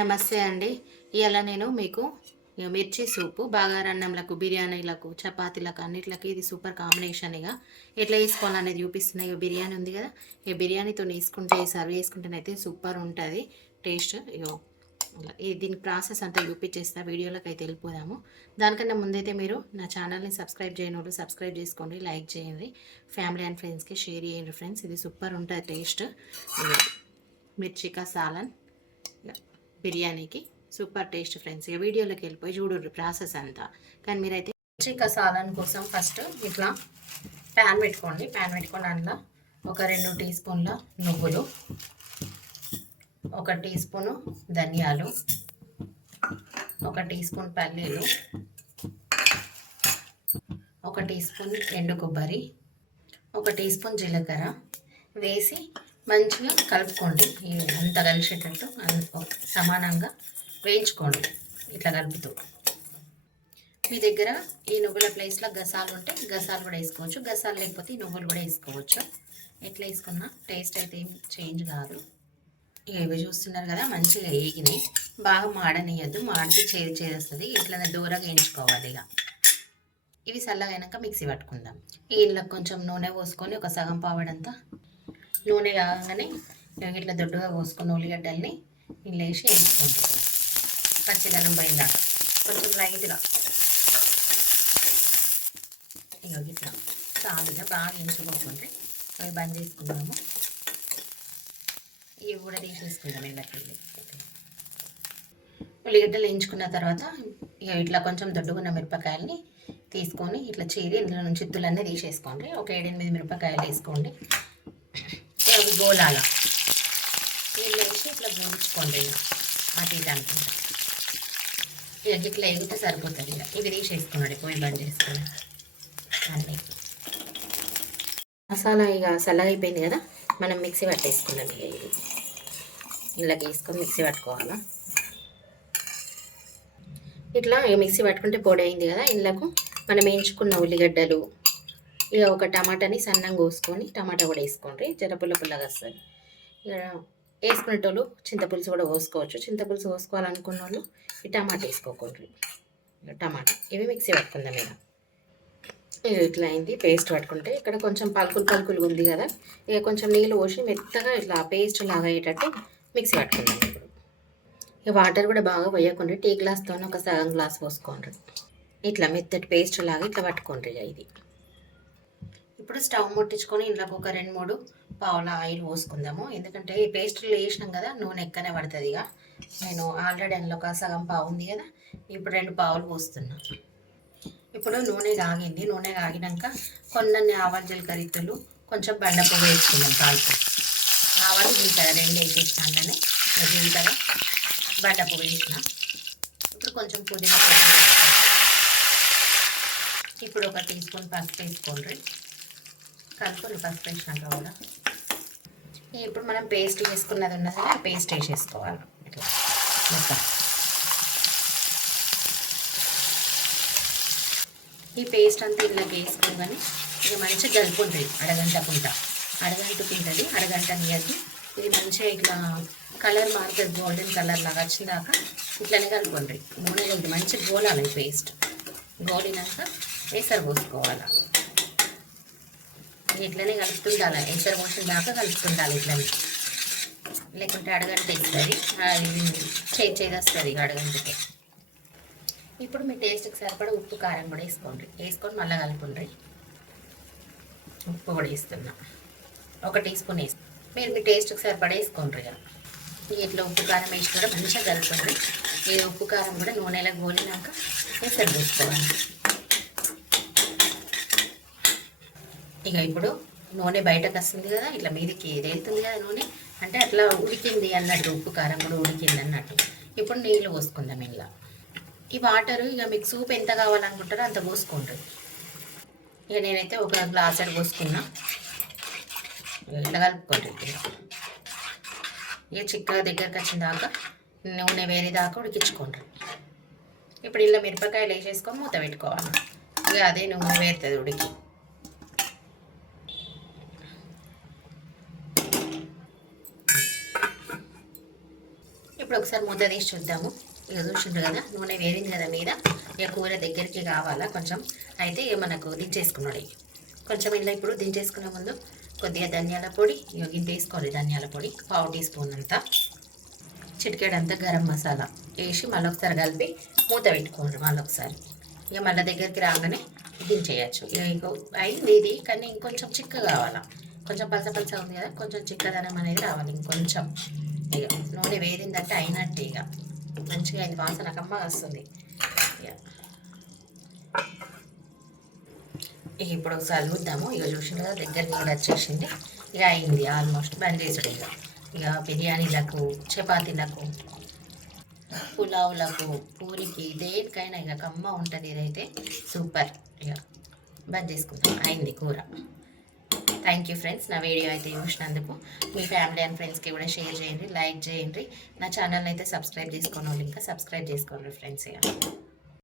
నమస్తే అండి. ఇవాళ నేను మీకు మిర్చి సూపు బాగారన్నంలకు బిర్యానీలకు చపాతీలకు అన్నిట్లకి ఇది సూపర్ కాంబినేషన్ ఇక ఎట్లా వేసుకోవాలనేది చూపిస్తున్నాయి ఇక బిర్యానీ ఉంది కదా. ఇక బిర్యానీతో వేసుకుంటే సర్వ్ చేసుకుంటేనైతే సూపర్ ఉంటుంది. టేస్ట్ ఇగో ఇలా దీని ప్రాసెస్ అంతా చూపించేస్తా వీడియోలోకి అయితే వెళ్ళిపోదాము. దానికన్నా ముందైతే మీరు నా ఛానల్ని సబ్స్క్రైబ్ చేయని వాళ్ళు సబ్స్క్రైబ్ చేసుకోండి లైక్ చేయండి. ఫ్యామిలీ అండ్ ఫ్రెండ్స్కి షేర్ చేయండి ఫ్రెండ్స్ ఇది సూపర్ ఉంటుంది టేస్ట్. మిర్చిక మిర్చికా సాలన్. బిర్యానీకి సూపర్ టేస్ట్ ఫ్రెండ్స్. ఇక వీడియోలోకి వెళ్ళిపోయి చూడరు ప్రాసెస్ అంతా. కానీ మీరైతే చిక్క సాలన్ కోసం ఫస్ట్ ఇట్లా ప్యాన్ పెట్టుకోండి. ప్యాన్ పెట్టుకొని అందులో ఒక రెండు టీ స్పూన్ల నువ్వులు ఒక టీ స్పూను ధనియాలు ఒక టీ స్పూన్ పల్లీలు ఒక టీ స్పూన్ ఎండు కొబ్బరి ఒక టీ స్పూన్ జీలకర్ర వేసి మంచిగా కలుపుకోండి. అంత కలిసేటట్టు సమానంగా వేయించుకోండి. ఇట్లా కలుపుతూ. మీ దగ్గర ఈ నువ్వుల ప్లేస్లో గసాలు ఉంటే గసాలు కూడా వేసుకోవచ్చు. గసాలు లేకపోతే ఈ నువ్వులు కూడా వేసుకోవచ్చు. ఎట్లా వేసుకున్నా టేస్ట్ అయితే ఏం చేంజ్ కాదు. ఇక ఇవి చూస్తున్నారు కదా మంచిగా వేగినాయి. బాగా మాడనియద్దు. మాడితే చేదు చేదు వస్తుంది. ఇట్లా దూరంగా వేయించుకోవాలి ఇక. ఇవి చల్లగా మిక్సీ పట్టుకుందాం. ఈ కొంచెం నూనె పోసుకొని ఒక సగం పావడంతా నూనె కాగానే ఇట్లా దొడ్డుగా కోసుకున్న ఉల్లిగడ్డల్ని ఇంట్లో వేసి వేయించుకోండి పచ్చిదనం పోయిందాక. కొంచెం లైట్గా. ఇక ఇట్లా చాలుగా బాగా వేయించుకోకుండా అవి బంద్ చేసుకున్నాము ఇవి కూడా తీసేసుకుందాం ఇళ్ళకి ఉల్లిగడ్డలు వేయించుకున్న తర్వాత ఇక ఇట్లా కొంచెం దొడ్డుకున్న మిరపకాయల్ని తీసుకొని ఇట్లా చీరి ఇందులో నుంచి చిత్తులన్నీ తీసేసుకోండి. ఒక ఏడెనిమిది మిరపకాయలు వేసుకోండి. గోలాల. నీళ్ళు వేసి ఇట్లా గోలించుకోండి ఇక అటు ఇటు అనుకుంటా. ఇక ఇట్లా ఎగితే సరిపోతుంది ఇక ఇవి తీసేసుకున్నాడు పోయి బంద్ చేసుకున్నాడు అన్నీ. మసాలా ఇక చల్లగైపోయింది అయిపోయింది కదా మనం మిక్సీ పట్టేసుకుందాం ఇక ఇది. ఇళ్ళకి వేసుకొని మిక్సీ పట్టుకోవాలా. ఇట్లా ఇక మిక్సీ పట్టుకుంటే పొడి అయింది కదా ఇళ్ళకు మనం వేయించుకున్న ఉల్లిగడ్డలు ఇక ఒక టమాటాని సన్నంగా కోసుకొని టమాటా కూడా వేసుకోండి. జర పుల్ల పుల్లగా వస్తుంది. ఇక వేసుకునేటోళ్ళు చింతపులుసు కూడా పోసుకోవచ్చు చింతపులుసు పోసుకోవాలనుకున్న వాళ్ళు ఈ టమాటా వేసుకోకూడదు. టమాటా. ఇవి మిక్సీ పట్టుకుందాం ఇక. ఇట్లా అయింది. పేస్ట్ పట్టుకుంటే ఇక్కడ కొంచెం పలుకులు పలుకులు ఉంది కదా. ఇక కొంచెం నీళ్ళు పోసి మెత్తగా ఇట్లా పేస్ట్ లాగా అయ్యేటట్టు మిక్సీ పట్టుకుందాం ఇప్పుడు. ఇక వాటర్ కూడా బాగా పోయకుండా టీ గ్లాస్తో ఒక సగం గ్లాస్ పోసుకోండి. ఇట్లా మెత్తటి పేస్ట్ లాగా ఇట్లా పట్టుకోండి ఇక ఇది. ఇప్పుడు స్టవ్ ముట్టించుకొని ఇంట్లోకి ఒక రెండు మూడు పావుల ఆయిల్ పోసుకుందాము. ఎందుకంటే ఈ పేస్ట్లు వేసినాం కదా నూనె ఎక్కనే పడుతుంది ఇక. నేను ఆల్రెడీ అందులో ఒక సగం పావు ఉంది కదా ఇప్పుడు రెండు పావులు పోస్తున్నా. ఇప్పుడు నూనె కాగింది. నూనె కాగినాక కొన్ని ఆవాలు జీలకర్ర కొంచెం బండ పువ్వు వేసుకుందాం కాల్పు. ఆవాలు జీలకర్ర రెండు వేసేసిన అందులోనే జీలకర్ర బండ వేసిన. ఇప్పుడు కొంచెం పుదీనా ఇప్పుడు ఒక టీ స్పూన్ పసుపు వేసుకోండి. కలుపుని పసుపు వేసినాక కూడా ఇప్పుడు మనం పేస్ట్ వేసుకున్నది ఉన్నది ఆ పేస్ట్ వేసేసుకోవాలి. ఇట్లా. మొత్తం ఈ పేస్ట్ అంతా ఇలా వేసుకోగానే ఇది మంచిగా కలుపుంటుంది అడగంటకుంటా అడగంటుకుంటుంది అడగంట నీయకి ఇది మంచిగా ఇట్లా కలర్ మారుతుంది గోల్డెన్ కలర్ లాగా వచ్చిందాక ఇట్లనే కలుపుండ్రి నూనెలో ఇది మంచిగా గోలాలి పేస్ట్. గోలినాక వేసరి పోసుకోవాలి. ఇట్లనే కలుపుతుండాలి. ఎసరు పోసిన దాకా కలుపుతుండాలి ఇట్లనే. లేకుంటే అడగంట ఇస్తుంది అది చేయి చేది వస్తుంది ఇక ఇప్పుడు మీ టేస్ట్కి సరిపడా ఉప్పు కారం కూడా వేసుకోండి. వేసుకొని మళ్ళీ కలుపుండ్రి ఉప్పు కూడా వేస్తున్నా. ఒక టీ స్పూన్ వేసి మీరు మీ టేస్ట్కి సరిపడా వేసుకోండి ఇక ఇట్లా ఉప్పు కారం వేసి కూడా మంచిగా కలుపుండ్రి ఈ ఉప్పు కారం కూడా నూనెలో గోలినాక ఎసరు పోసుకోవాలి. ఇక ఇప్పుడు నూనె బయటకు వస్తుంది కదా ఇట్లా మీదకి తేలుతుంది కదా నూనె అంటే అట్లా ఉడికింది అన్నట్టు ఉప్పు కారం కూడా ఉడికింది అన్నట్టు. ఇప్పుడు నీళ్ళు పోసుకుందాం ఇలా ఈ వాటర్ ఇక మీకు సూప్ ఎంత కావాలనుకుంటారో అంత పోసుకోండి. ఇక నేనైతే ఒక గ్లాస్ అడి పోసుకున్నా. ఇట్లా కలుపుకోండి ఇక. చిక్కగా దగ్గరకు వచ్చిన దాకా నూనె వేరే దాకా ఉడికించుకోండి. ఇప్పుడు ఇలా మిరపకాయలు వేసేసుకొని మూత పెట్టుకోవాలి. ఇక అదే నూనె వేరుతుంది ఉడికి. ఇప్పుడు ఒకసారి మూత తీసి చూద్దాము. ఇక చూసిండ్రు కదా నూనె వేరింది కదా మీద. ఇక కూర దగ్గరికి కావాలా కొంచెం. అయితే ఇక మనకు దించేసుకున్నాడు కొంచెం ఇలా ఇప్పుడు దించేసుకునే ముందు కొద్దిగా ధనియాల పొడి ఇక గింత వేసుకోవాలి ధనియాల పొడి పావు టీ స్పూన్ అంతా. చిటికెడంతా గరం మసాలా వేసి మళ్ళీ ఒకసారి కలిపి మూత పెట్టుకోండి మళ్ళీ ఒకసారి. ఇక మళ్ళీ దగ్గరికి రాగానే దించేయచ్చు. ఇక ఇంకో అయింది ఇది కానీ ఇంకొంచెం చిక్క కావాలా. కొంచెం పలస పలస ఉంది కదా కొంచెం చిక్కదనం అనేది రావాలి ఇంకొంచెం. ఇక నూనె వేరిందంటే అయినట్టు ఇక. మంచిగా అయింది వాసన కమ్మ వస్తుంది. ఇక. ఇక ఇప్పుడు ఒకసారి చూద్దాము. ఇక చూసిన కదా దగ్గరికి కూడా వచ్చేసింది. ఇక అయింది ఆల్మోస్ట్ బంద్ చేసుడు ఇక. ఇక బిర్యానీలకు చపాతీలకు పులావులకు పూరికి దేనికైనా ఇక కమ్మ ఉంటుంది ఇదైతే సూపర్. ఇక బంద్ చేసుకుందాం. అయింది కూర. థ్యాంక్ యూ ఫ్రెండ్స్ నా వీడియో అయితే చూసినందుకు మీ ఫ్యామిలీ అండ్ ఫ్రెండ్స్కి కూడా షేర్ చేయండి లైక్ చేయండి. నా ఛానల్ అయితే సబ్స్క్రైబ్ చేసుకోండి వాళ్ళు ఇంకా సబ్స్క్రైబ్ చేసుకోండి ఫ్రెండ్స్ ఇక.